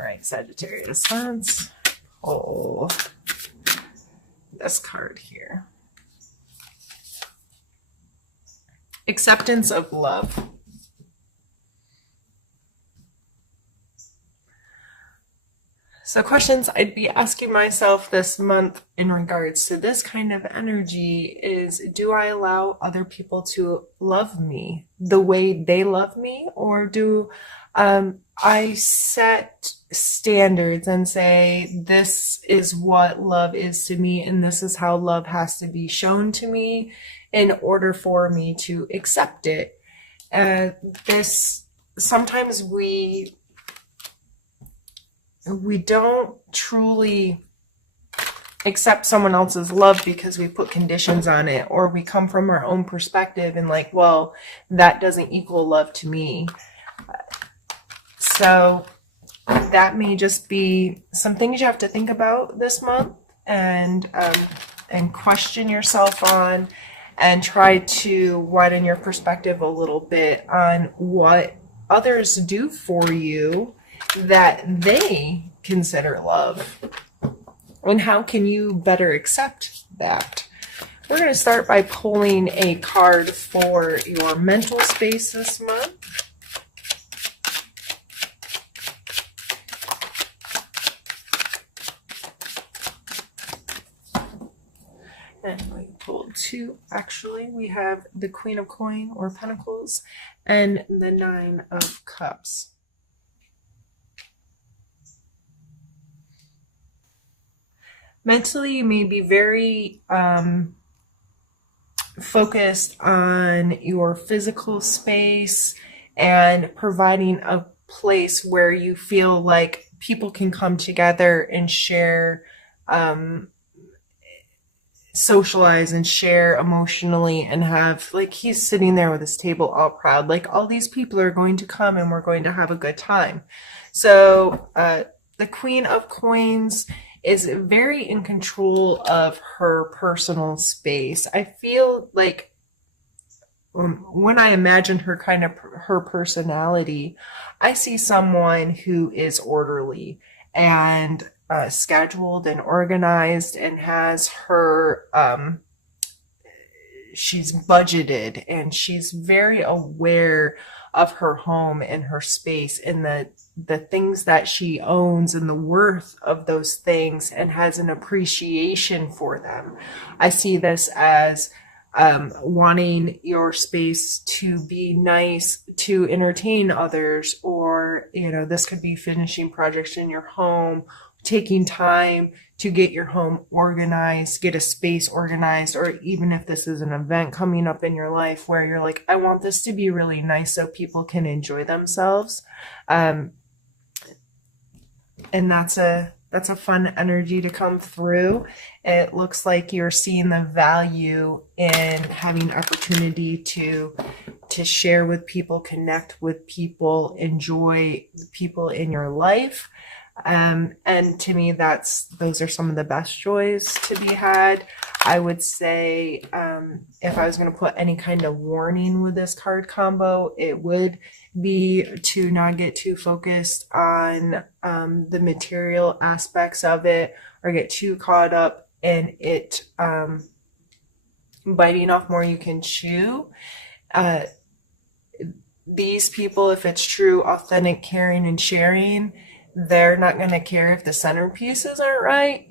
All right, Sagittarius, let's pull this card here. Acceptance of love. So questions I'd be asking myself this month in regards to this kind of energy is, do I allow other people to love me the way they love me? Or do I set standards and say, this is what love is to me, and this is how love has to be shown to me in order for me to accept it? Sometimes we don't truly accept someone else's love because we put conditions on it, or we come from our own perspective and like, well, that doesn't equal love to me. So that may just be some things you have to think about this month, and question yourself on, and try to widen your perspective a little bit on what others do for you that they consider love, and how can you better accept that. We're going to start by pulling a card for your mental space this month. And we pulled two, actually. We have the Queen of Coin or Pentacles and the Nine of Cups. Mentally, you may be very focused on your physical space and providing a place where you feel like people can come together and share, socialize and share emotionally, and have, like, he's sitting there with his table all proud, like all these people are going to come and we're going to have a good time. So the Queen of Coins is very in control of her personal space. I feel like when I imagine her her personality, I see someone who is orderly and scheduled and organized, and has her, she's budgeted, and she's very aware of her home and her space and the things that she owns and the worth of those things, and has an appreciation for them. I see this as wanting your space to be nice, to entertain others, or, this could be finishing projects in your home, taking time to get your home organized, get a space organized, or even if this is an event coming up in your life where you're like, I want this to be really nice so people can enjoy themselves. And that's a fun energy to come through. It looks like you're seeing the value in having opportunity to share with people, connect with people, enjoy the people in your life. And to me, those are some of the best joys to be had. I would say, if I was going to put any kind of warning with this card combo, it would be to not get too focused on the material aspects of it, or get too caught up in it biting off more you can chew. These people, if it's true, authentic, caring, and sharing, they're not going to care if the centerpieces aren't right.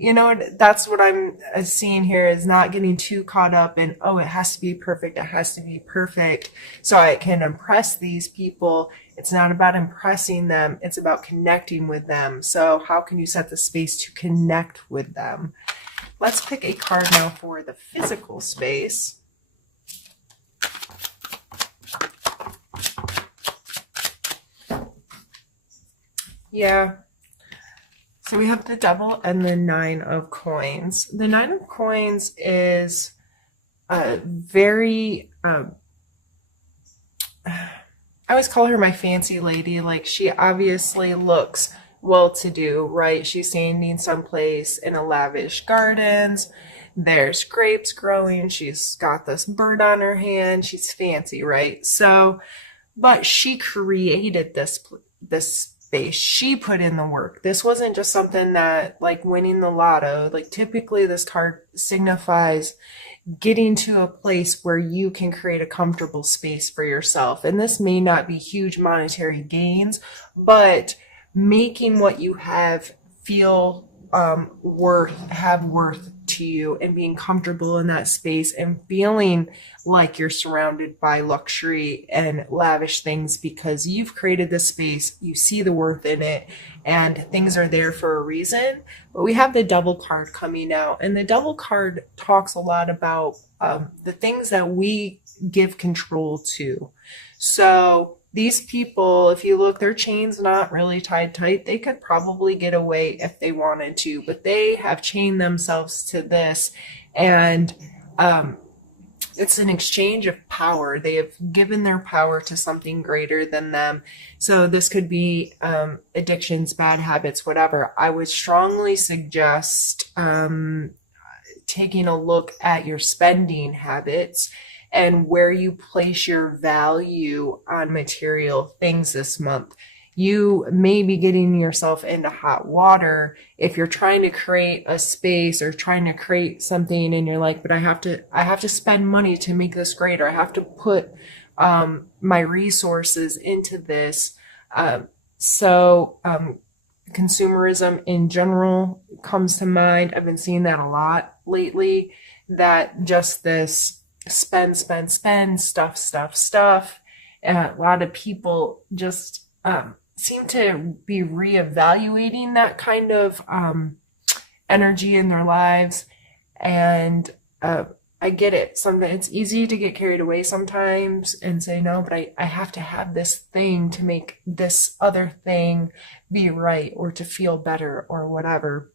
That's what I'm seeing here, is not getting too caught up in, oh, it has to be perfect. It has to be perfect so I can impress these people. It's not about impressing them. It's about connecting with them. So how can you set the space to connect with them? Let's pick a card now for the physical space. Yeah. So we have the Devil and the Nine of Coins. The Nine of Coins is very, I always call her my fancy lady. Like, she obviously looks well-to-do, right? She's standing someplace in a lavish gardens. There's grapes growing. She's got this bird on her hand. She's fancy, right? So, but she created this space. She put in the work. This wasn't just something that, like winning the lotto. Like typically this card signifies getting to a place where you can create a comfortable space for yourself. And this may not be huge monetary gains, but making what you have feel have worth to you, and being comfortable in that space and feeling like you're surrounded by luxury and lavish things because you've created this space, you see the worth in it, and things are there for a reason. But we have the Devil card coming out, and the Devil card talks a lot about the things that we give control to. So these people, if you look, their chain's not really tied tight. They could probably get away if they wanted to, but they have chained themselves to this. And it's an exchange of power. They have given their power to something greater than them. So this could be addictions, bad habits, whatever. I would strongly suggest taking a look at your spending habits and where you place your value on material things this month. You may be getting yourself into hot water if you're trying to create a space or trying to create something and you're like, but I have to spend money to make this greater. I have to put my resources into this. Consumerism in general comes to mind. I've been seeing that a lot lately, that just this spend, stuff. A lot of people just seem to be reevaluating that kind of energy in their lives. And I get it. Sometimes it's easy to get carried away sometimes and say, no, but I have to have this thing to make this other thing be right or to feel better or whatever.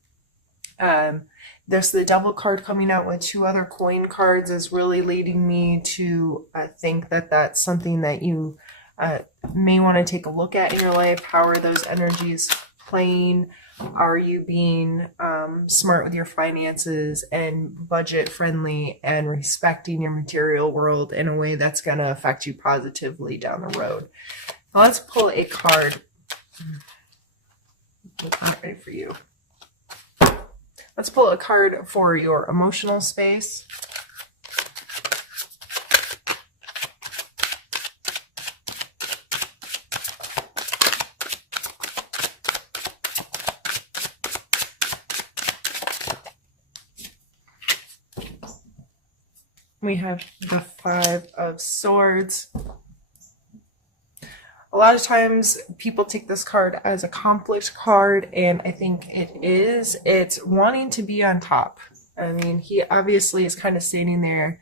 There's the Devil card coming out with 2 other coin cards is really leading me to think that that's something that you may want to take a look at in your life. How are those energies playing? Are you being smart with your finances and budget friendly and respecting your material world in a way that's going to affect you positively down the road? Now let's pull a card. Looking ready for you. Let's pull a card for your emotional space. We have the 5 of Swords. A lot of times people take this card as a conflict card, and I think it is. It's wanting to be on top. I mean, he obviously is kind of standing there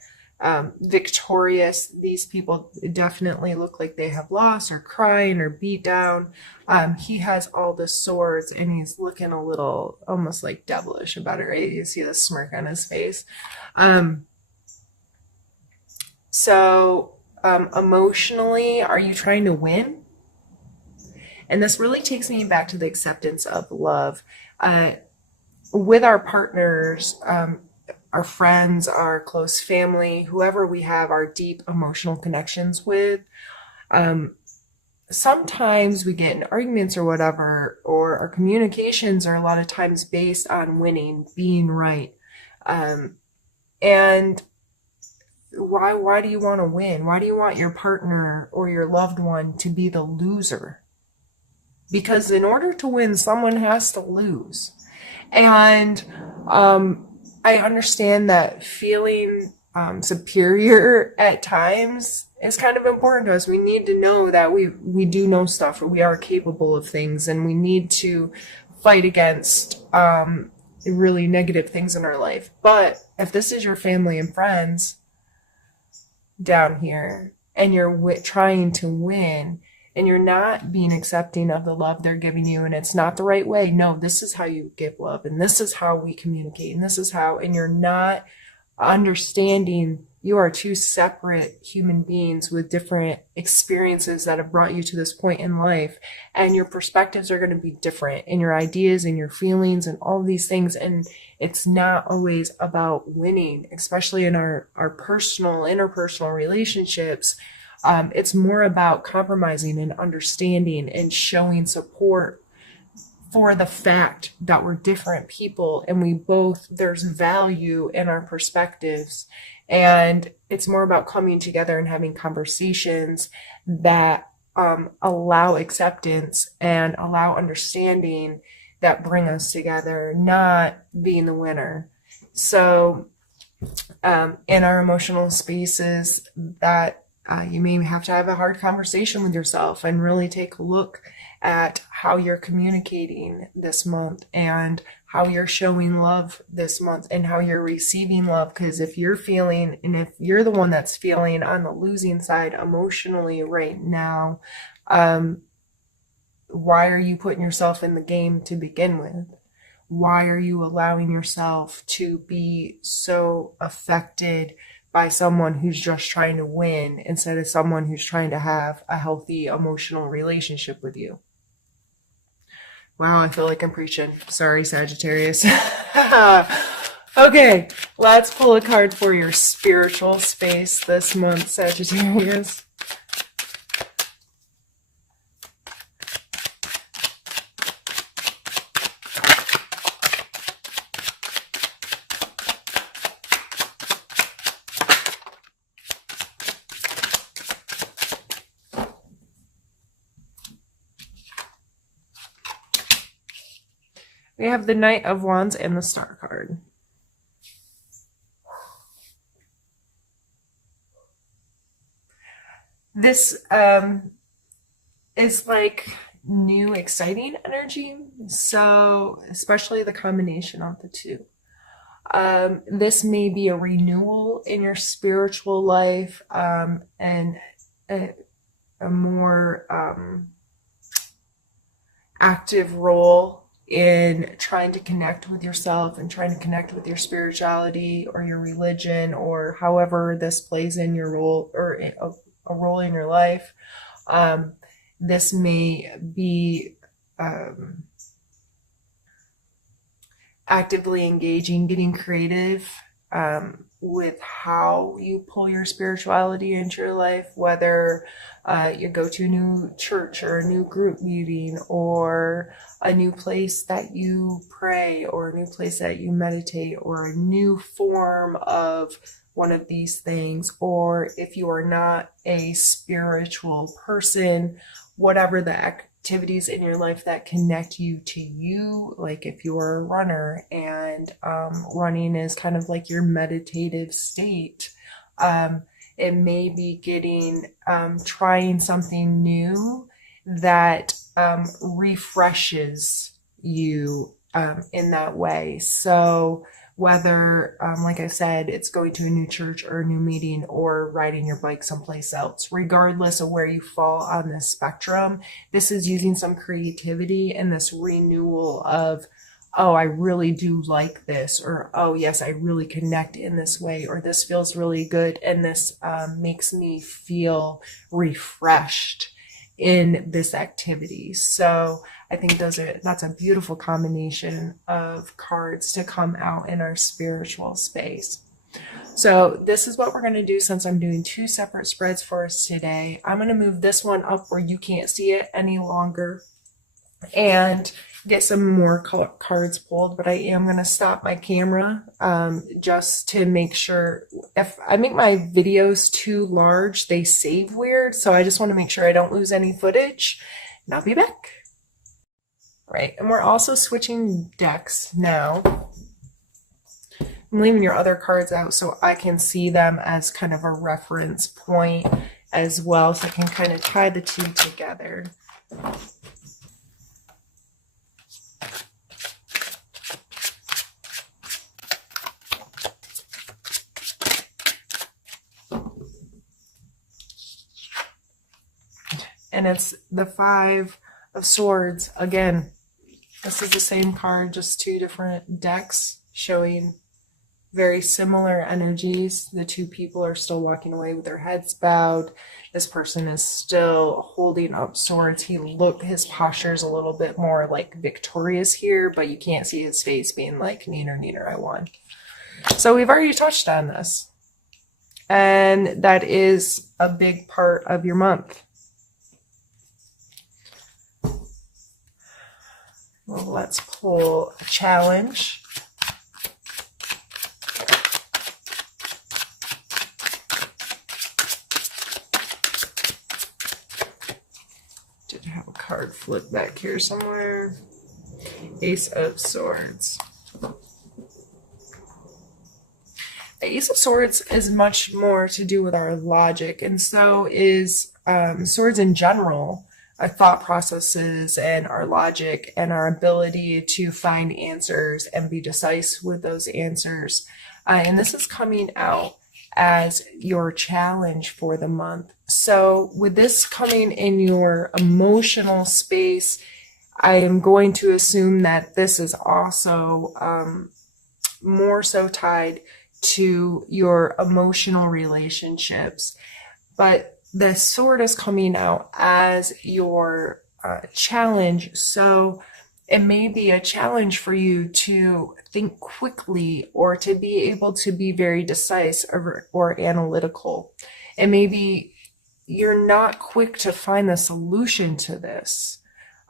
victorious. These people definitely look like they have lost or crying or beat down. He has all the swords and he's looking a little almost like devilish about it, right? You see the smirk on his face. Emotionally, are you trying to win? And this really takes me back to the acceptance of love. With our partners, our friends, our close family, whoever we have our deep emotional connections with, sometimes we get in arguments or whatever, or our communications are a lot of times based on winning, being right. And why do you want to win? Why do you want your partner or your loved one to be the loser? Because in order to win, someone has to lose. And I understand that feeling superior at times is kind of important to us. We need to know that we do know stuff, or we are capable of things, and we need to fight against really negative things in our life. But if this is your family and friends down here, and you're trying to win, and you're not being accepting of the love they're giving you, and it's not the right way. No, this is how you give love, and this is how we communicate, and this is how, and you're not understanding you are 2 separate human beings with different experiences that have brought you to this point in life, and your perspectives are going to be different, and your ideas and your feelings and all these things. And it's not always about winning, especially in our personal, interpersonal relationships. It's more about compromising and understanding and showing support for the fact that we're different people and there's value in our perspectives. And it's more about coming together and having conversations that allow acceptance and allow understanding, that bring us together, not being the winner. So in our emotional spaces, that you may have to have a hard conversation with yourself and really take a look at how you're communicating this month and how you're showing love this month and how you're receiving love. Because if you're feeling, and if you're the one that's feeling on the losing side emotionally right now, why are you putting yourself in the game to begin with? Why are you allowing yourself to be so affected by someone who's just trying to win instead of someone who's trying to have a healthy emotional relationship with you? Wow, I feel like I'm preaching. Sorry, Sagittarius. Okay, let's pull a card for your spiritual space this month, Sagittarius. We have the Knight of Wands and the Star card. This is like new, exciting energy. So, especially the combination of the two. This may be a renewal in your spiritual life, and a more active role in trying to connect with yourself and trying to connect with your spirituality or your religion, or however this plays in your role, or a role in your life. This may be actively engaging, getting creative with how you pull your spirituality into your life, whether you go to a new church or a new group meeting or a new place that you pray or a new place that you meditate or a new form of one of these things. Or if you are not a spiritual person, whatever the activities in your life that connect you to you, like if you're a runner and running is kind of like your meditative state, it may be trying something new that refreshes you in that way. So whether, like I said, it's going to a new church or a new meeting or riding your bike someplace else, regardless of where you fall on this spectrum, this is using some creativity and this renewal of, oh, I really do like this, or, oh, yes, I really connect in this way, or this feels really good, and this makes me feel refreshed in this activity. So I think that's a beautiful combination of cards to come out in our spiritual space. So this is what we're going to do since I'm doing two separate spreads for us today. I'm going to move this one up where you can't see it any longer and get some more cards pulled, but I am going to stop my camera just to make sure. If I make my videos too large, they save weird, so I just want to make sure I don't lose any footage, and I'll be back. Right, and we're also switching decks now. I'm leaving your other cards out so I can see them as kind of a reference point as well, so I can kind of tie the two together. And it's the Five of Swords. Again, this is the same card, just two different decks showing very similar energies. The two people are still walking away with their heads bowed. This person is still holding up swords. His posture is a little bit more like victorious here, but you can't see his face being like, neener, neener, I won. So we've already touched on this. And that is a big part of your month. Well, let's pull a challenge. Did have a card flip back here somewhere. Ace of Swords. The Ace of Swords is much more to do with our logic, and so is swords in general. Our thought processes and our logic and our ability to find answers and be decisive with those answers. And this is coming out as your challenge for the month. So with this coming in your emotional space, I am going to assume that this is also more so tied to your emotional relationships. But the sword is coming out as your challenge. So it may be a challenge for you to think quickly or to be able to be very decisive or analytical. And maybe you're not quick to find the solution to this.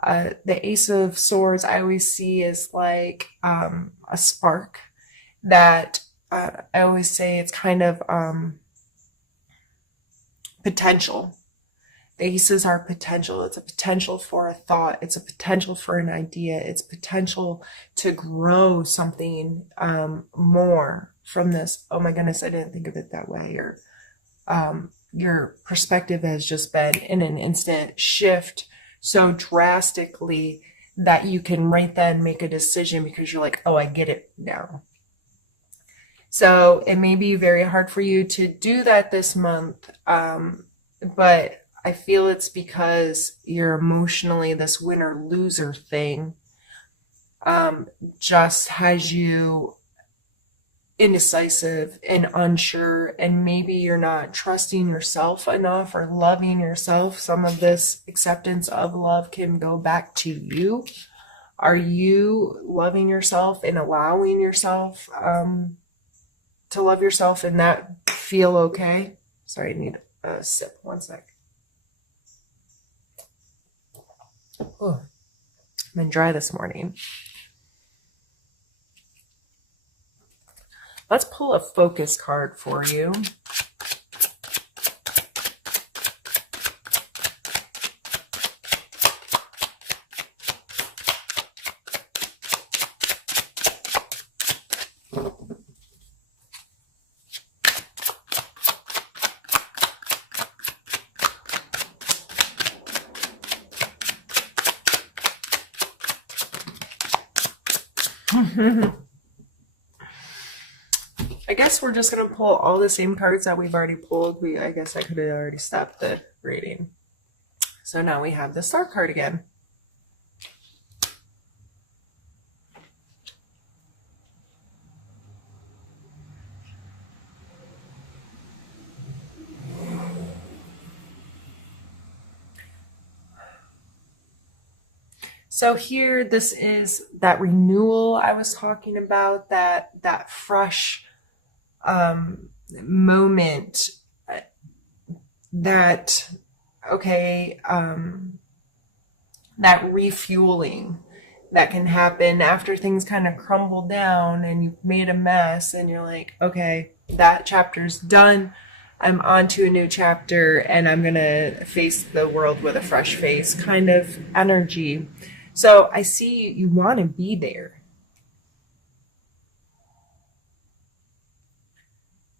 The Ace of Swords I always see is like a spark that I always say it's kind of potential. The aces are potential. It's a potential for a thought. It's a potential for an idea. It's potential to grow something more from this. Oh my goodness, I didn't think of it that way. Or your perspective has just been in an instant shift so drastically that you can right then make a decision because you're like, oh, I get it now. So it may be very hard for you to do that this month, but I feel it's because you're emotionally, this winner-loser thing just has you indecisive and unsure, and maybe you're not trusting yourself enough or loving yourself. Some of this acceptance of love can go back to you. Are you loving yourself and allowing yourself to love yourself and that feel okay? Sorry, I need a sip. One sec. Oh, I've been dry this morning. Let's pull a focus card for you. I guess we're just going to pull all the same cards that we've already pulled. I guess I could have already stopped the reading. So now we have the Star card again. So here, this is that renewal I was talking about, that fresh moment, that refueling that can happen after things kind of crumble down and you've made a mess and you're like, okay, that chapter's done. I'm on to a new chapter and I'm going to face the world with a fresh face kind of energy. So I see you want to be there.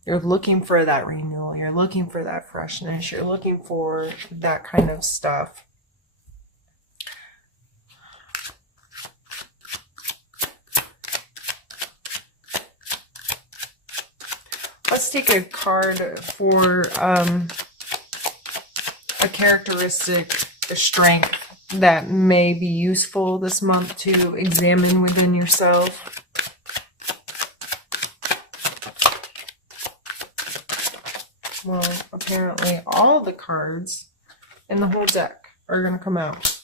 You're looking for that renewal. You're looking for that freshness. You're looking for that kind of stuff. Let's take a card for a characteristic, a strength that may be useful this month to examine within yourself. Well, apparently all the cards in the whole deck are going to come out.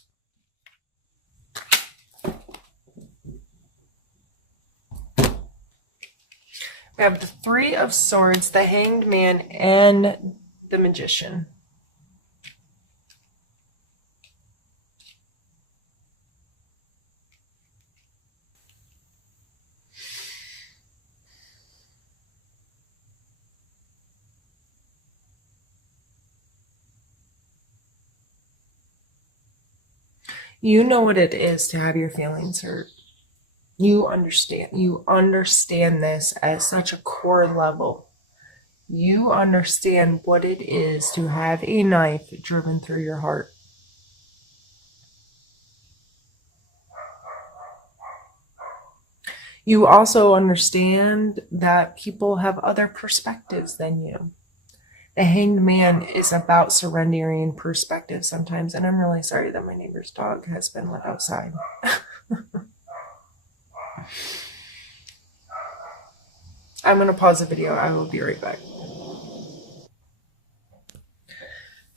We have the Three of Swords, the Hanged Man, and the Magician. You know what it is to have your feelings hurt. You understand this at such a core level. You understand what it is to have a knife driven through your heart. You also understand that people have other perspectives than you. The Hanged Man is about surrendering perspective sometimes, and I'm really sorry that my neighbor's dog has been let outside. I'm going to pause the video. I will be right back.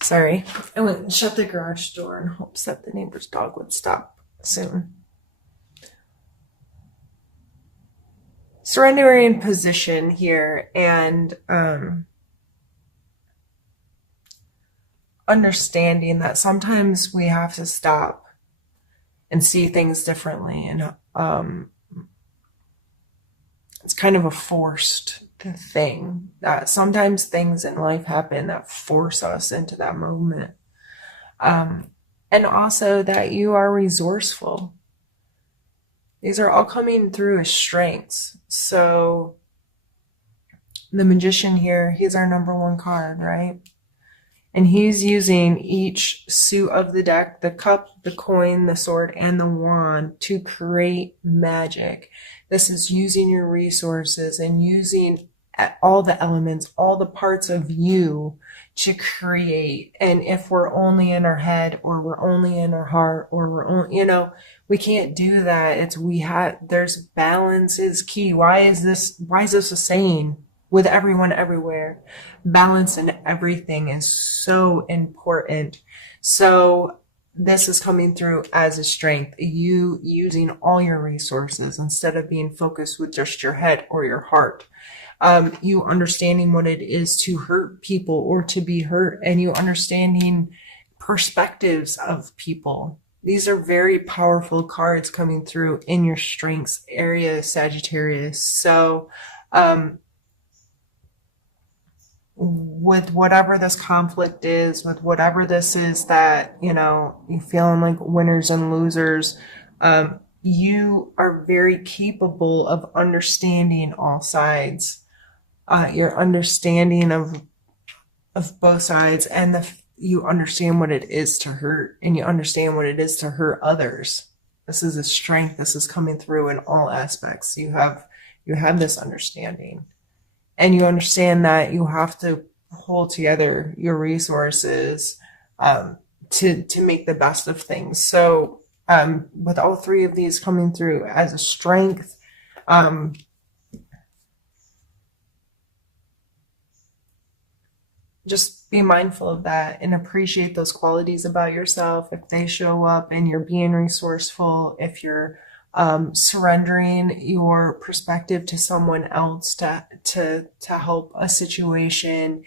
Sorry. I went and shut the garage door in hopes that the neighbor's dog would stop soon. Surrendering position here and understanding that sometimes we have to stop and see things differently, and it's kind of a forced thing that sometimes things in life happen that force us into that moment, and also that you are resourceful. These are all coming through as strengths. So the Magician here, he's our number one card, right? And he's using each suit of the deck, the cup, the coin, the sword, and the wand to create magic. This is using your resources and using all the elements, all the parts of you to create. And if we're only in our head, or we're only in our heart, or we're only, we can't do that. There's balance is key. Why is this a saying with everyone everywhere? Balance in everything is so important. So this is coming through as a strength. You using all your resources instead of being focused with just your head or your heart. You understanding what it is to hurt people or to be hurt, and you understanding perspectives of people. These are very powerful cards coming through in your strengths area, Sagittarius. So, with whatever this conflict is, with whatever this is that, you're feeling like winners and losers, you are very capable of understanding all sides. Your understanding of both sides, and you understand what it is to hurt, and you understand what it is to hurt others. This is a strength. This is coming through in all aspects. You have this understanding, and you understand that you have to hold together your resources to make the best of things. So with all three of these coming through as a strength, just be mindful of that and appreciate those qualities about yourself if they show up, and you're being resourceful, if you're surrendering your perspective to someone else to help a situation,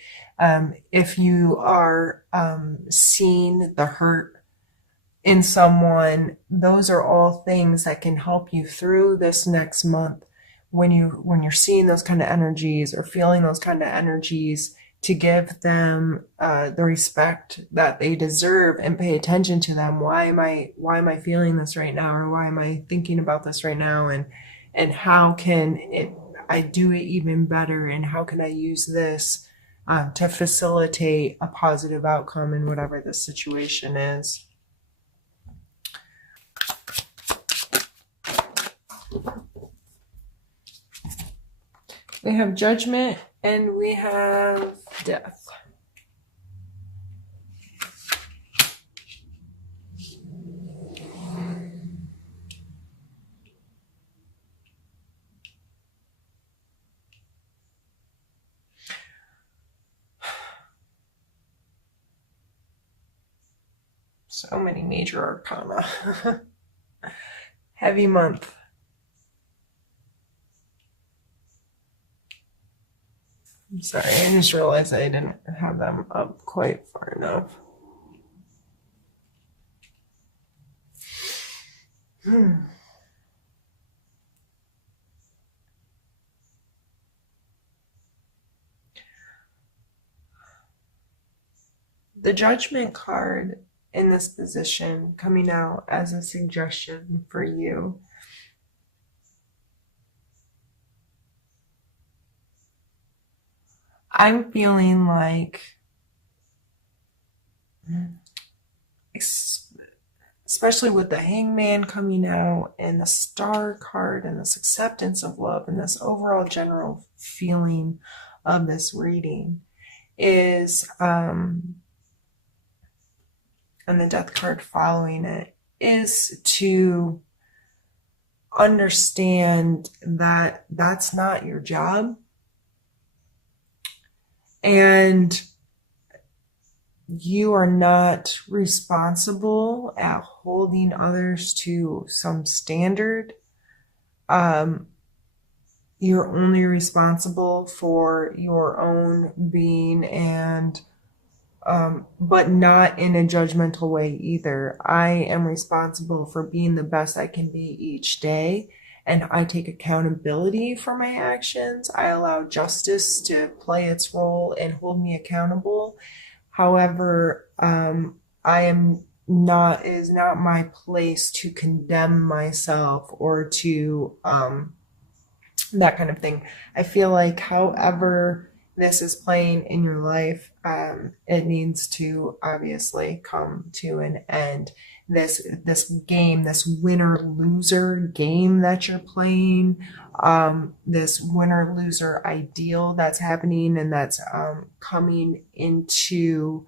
if you are seeing the hurt in someone. Those are all things that can help you through this next month when you're seeing those kind of energies or feeling those kind of energies, to give them the respect that they deserve and pay attention to them. Why am I feeling this right now, or why am I thinking about this right now, and how can I do it even better, and how can I use this to facilitate a positive outcome in whatever the situation is. We have Judgment and we have Death. So many major arcana. Heavy month. I'm sorry, I just realized I didn't have them up quite far enough. The Judgment card in this position coming out as a suggestion for you. I'm feeling like, especially with the Hangman coming out and the Star card and this acceptance of love and this overall general feeling of this reading is, and the Death card following it, is to understand that that's not your job. And you are not responsible at holding others to some standard. You're only responsible for your own being, and but not in a judgmental way either. I am responsible for being the best I can be each day, and I take accountability for my actions. I allow justice to play its role and hold me accountable. However, I am not, it is not my place to condemn myself or to that kind of thing. I feel like however this is playing in your life, it needs to obviously come to an end. This game, this winner-loser game that you're playing, this winner-loser ideal that's happening and that's coming into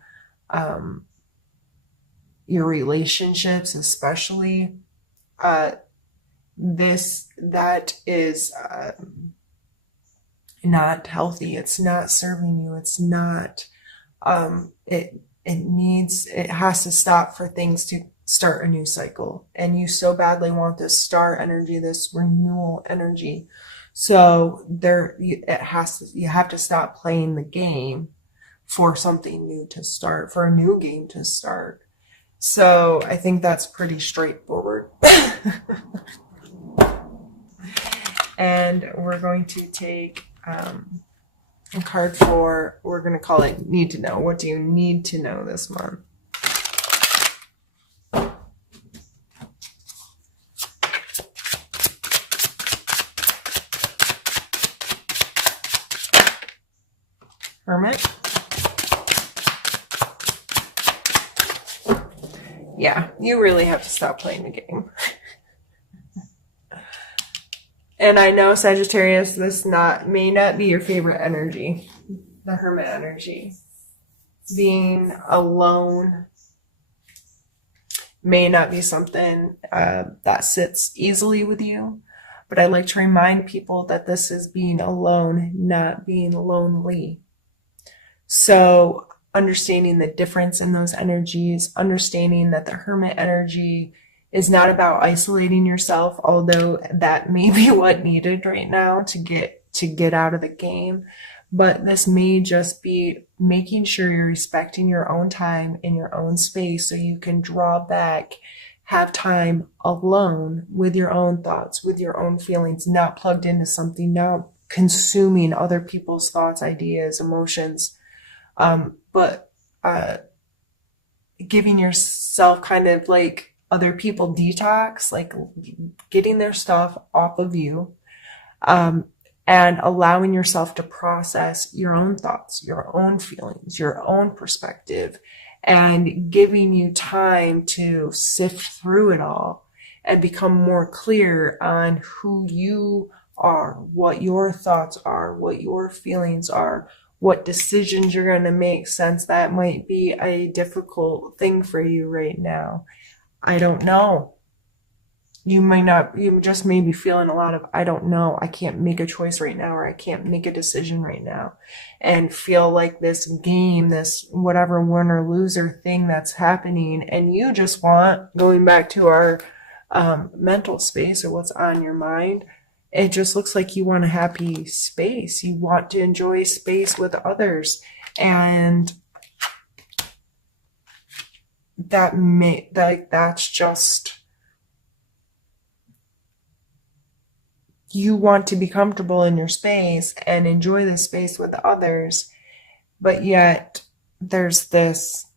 your relationships, especially, that is not healthy. It's not serving you. It's not, it has to stop for things to start a new cycle. And you so badly want this star energy, this renewal energy. So you have to stop playing the game for something new to start, for a new game to start. So I think that's pretty straightforward. And we're going to take a card for, we're going to call it Need to Know. What do you need to know this month? Hermit. Yeah, you really have to stop playing the game. And I know, Sagittarius, this may not be your favorite energy, the Hermit energy. Being alone may not be something that sits easily with you. But I'd like to remind people that this is being alone, not being lonely. So understanding the difference in those energies, understanding that the Hermit energy is not about isolating yourself, although that may be what needed right now to get out of the game. But this may just be making sure you're respecting your own time in your own space so you can draw back, have time alone with your own thoughts, with your own feelings, not plugged into something, not consuming other people's thoughts, ideas, emotions, but giving yourself kind of like other people detox, like getting their stuff off of you, and allowing yourself to process your own thoughts, your own feelings, your own perspective, and giving you time to sift through it all and become more clear on who you are, what your thoughts are, what your feelings are, what decisions you're going to make, since that might be a difficult thing for you right now. I don't know. You just may be feeling a lot of, I don't know, I can't make a choice right now, or I can't make a decision right now, and feel like this game, this whatever winner loser thing that's happening, and you just want, going back to our mental space or what's on your mind, It just looks like you want a happy space. You want to enjoy space with others. And that's just, you want to be comfortable in your space and enjoy the space with others, but yet there's this,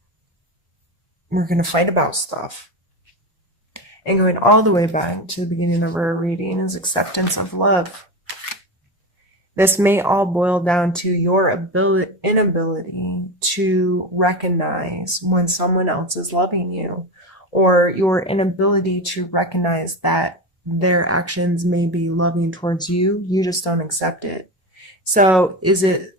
you're going to fight about stuff. And going all the way back to the beginning of our reading is acceptance of love. This may all boil down to your inability to recognize when someone else is loving you, or your inability to recognize that their actions may be loving towards you. You just don't accept it. So is it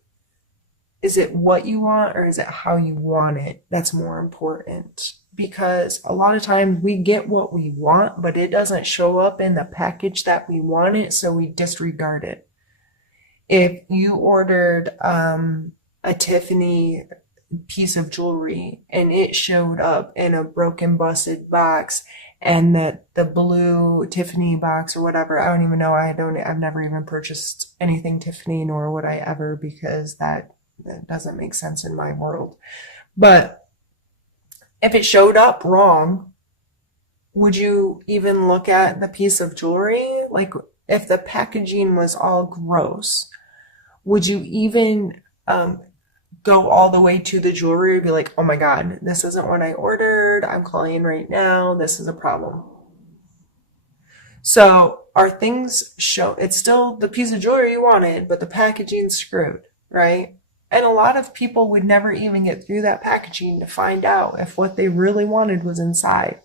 what you want, or is it how you want it that's more important? Because a lot of times we get what we want, but it doesn't show up in the package that we want it, so we disregard it. If you ordered a Tiffany piece of jewelry and it showed up in a broken, busted box, and the blue Tiffany box or whatever, I don't even know. I've never even purchased anything Tiffany, nor would I ever, because that doesn't make sense in my world. But if it showed up wrong, would you even look at the piece of jewelry? Like, if the packaging was all gross, would you even go all the way to the jewelry and be like, oh my God, this isn't what I ordered. I'm calling right now. This is a problem. So our things show, it's still the piece of jewelry you wanted, but the packaging's screwed, right? And a lot of people would never even get through that packaging to find out if what they really wanted was inside.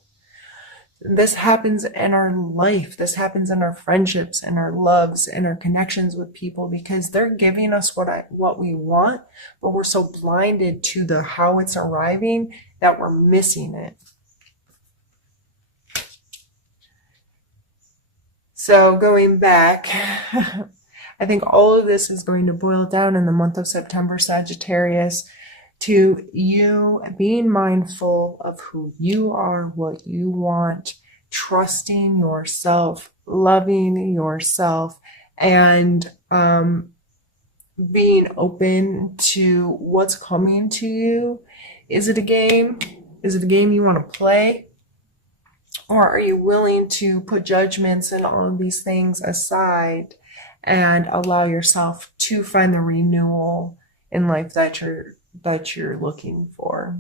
This happens in our life. This happens in our friendships and our loves and our connections with people, because they're giving us what we want, but we're so blinded to the how it's arriving that we're missing it. So going back, I think all of this is going to boil down in the month of September, Sagittarius, to you being mindful of who you are, what you want, trusting yourself, loving yourself, and being open to what's coming to you. Is it a game? Is it a game you want to play? Or are you willing to put judgments and all of these things aside and allow yourself to find the renewal in life that you're looking for?